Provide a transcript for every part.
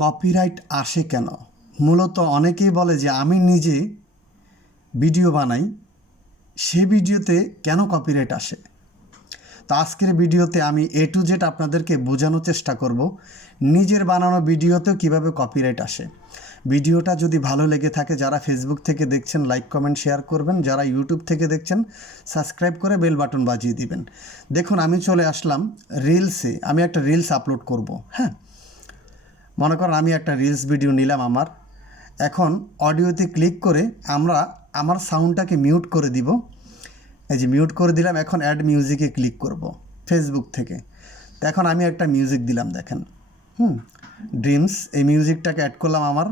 Copyright আসে কেন? মূলত অনেকেই বলে যে আমি নিজে ভিডিও বানাই, সে ভিডিওতে কেন কপিরাইট আসে। তো আজকের ভিডিওতে আমি A to Z আপনাদেরকে বোঝানোর চেষ্টা করব নিজের বানানো ভিডিওতেও কিভাবে কপিরাইট আসে। ভিডিওটা যদি ভালো লেগে থাকে, যারা ফেসবুক থেকে দেখছেন লাইক কমেন্ট শেয়ার করবেন, যারা ইউটিউব থেকে দেখছেন সাবস্ক্রাইব করে বেল বাটন বাজিয়ে দিবেন। দেখুন, আমি চলে আসলাম রিলসে। আমি একটা রিলস আপলোড করব। হ্যাঁ, মনে করেন আমি একটা রিলস ভিডিও নিলাম আমার। এখন অডিওতে ক্লিক করে আমার সাউন্ডটাকে মিউট করে দিব। এই যে মিউট করে দিলাম। এখন অ্যাড মিউজিকে ক্লিক করব ফেসবুক থেকে। তো এখন আমি একটা মিউজিক দিলাম, দেখেন ড্রিমস। এই মিউজিকটাকে অ্যাড করলাম আমার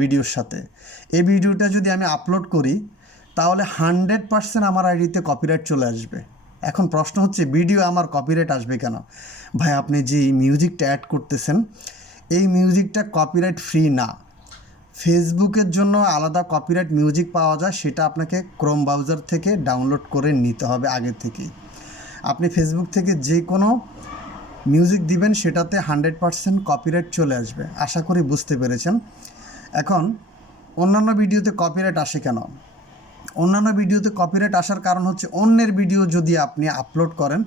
ভিডিওর সাথে। এই ভিডিওটা যদি আমি আপলোড করি তাহলে 100% আমার আইডিতে কপিরাইট চলে আসবে। এখন প্রশ্ন হচ্ছে, ভিডিও আমার কপিরাইট আসবে কেন? ভাই, আপনি যে মিউজিকটা অ্যাড করতেছেন এই মিউজিকটা কপিরাইট ফ্রি না। ফেসবুকের জন্য আলাদা কপিরাইট মিউজিক পাওয়া যায়, সেটা আপনাকে ক্রোম ব্রাউজার থেকে ডাউনলোড করে নিতে হবে আগে থেকেই। আপনি ফেসবুক থেকে যে কোনো মিউজিক দিবেন সেটাতে 100% কপিরাইট চলে আসবে। আশা করি বুঝতে পেরেছেন। এখন অন্যান্য ভিডিওতে কপিরাইট আসে কেন? অন্যান্য ভিডিওতে কপিরাইট আসার কারণ হচ্ছে, অন্যের ভিডিও যদি আপনি আপলোড করেন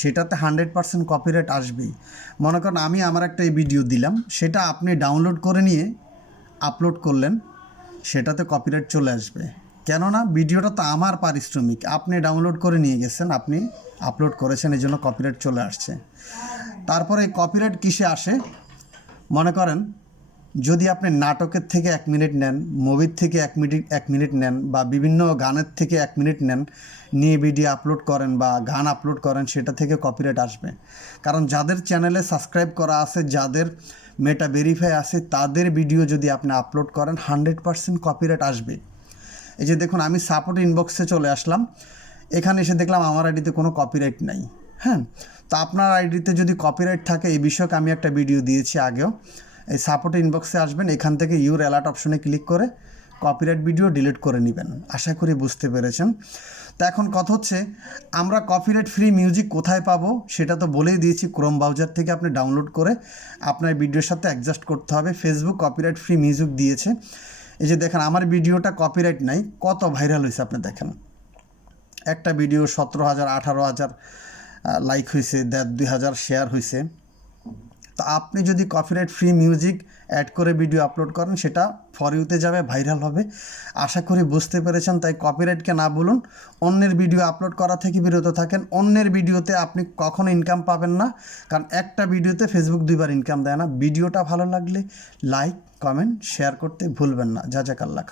সেটাতে 100% কপিরাইট আসবেই। মনে করেন আমি আমার একটা এই ভিডিও দিলাম, সেটা আপনি ডাউনলোড করে নিয়ে আপলোড করলেন, সেটাতে কপিরাইট চলে আসবে। কেননা ভিডিওটা তো আমার পারিশ্রমিক, আপনি ডাউনলোড করে নিয়ে গেছেন, আপনি আপলোড করেছেন, এই জন্য কপিরাইট চলে আসছে। তারপরে কপিরাইট কিসে আসে? মনে করেন যদি আপনি নাটকের থেকে 1 মিনিট নেন, মুভির থেকে 1 মিনিট নেন, বা বিভিন্ন গানের থেকে 1 মিনিট নেন, নিয়ে ভিডিও আপলোড করেন বা গান আপলোড করেন, সেটা থেকে কপিরাইট আসবে। কারণ যাদের চ্যানেলে সাবস্ক্রাইব করা আছে, যাদের মেটা ভেরিফাই আছে, তাদের ভিডিও যদি আপনি আপলোড করেন 100% কপিরাইট আসবে। এই যে দেখুন, আমি সাপোর্ট ইনবক্সে চলে আসলাম। এখানে এসে দেখলাম আমার আইডিতে কোনো কপিরাইট নাই। হ্যাঁ, তো আপনার আইডিতে যদি কপিরাইট থাকে, এই বিষয়কে আমি একটা ভিডিও দিয়েছি আগেও। এই সাপোর্ট ইনবক্সে আসবেন, এখান থেকে ইউর অ্যালার্ট অপশনে ক্লিক করে কপিরাইট ভিডিও ডিলিট করে নেবেন। আশা করি বুঝতে পেরেছেন। তো এখন কথা হচ্ছে, আমরা কপিরাইট ফ্রি মিউজিক কোথায় পাবো সেটা তো বলেই দিয়েছি। ক্রোম ব্রাউজার থেকে আপনি ডাউনলোড করে আপনার ভিডিওর সাথে অ্যাডজাস্ট করতে হবে। ফেসবুক কপিরাইট ফ্রি মিউজিক দিয়েছে। এই যে দেখেন, আমার ভিডিওটা কপিরাইট নাই, কত ভাইরাল হয়েছে আপনি দেখেন। একটা ভিডিও 17,000 18,000 লাইক হয়েছে, 1,500 শেয়ার হয়েছে। তো আপনি যদি কপিরাইট ফ্রি মিউজিক অ্যাড করে ভিডিও আপলোড করেন, সেটা ফর ইউতে যাবে, ভাইরাল হবে। আশা করি বুঝতে পেরেছেন। তাই কপিরাইটকে না বলুন, অন্যের ভিডিও আপলোড করা থেকে বিরত থাকেন। অন্যের ভিডিওতে আপনি কখনো ইনকাম পাবেন না, কারণ একটা ভিডিওতে ফেসবুক 2বার ইনকাম দেয় না। ভিডিওটা ভালো লাগলে লাইক কমেন্ট শেয়ার করতে ভুলবেন না। জাজাকাল্লাহ।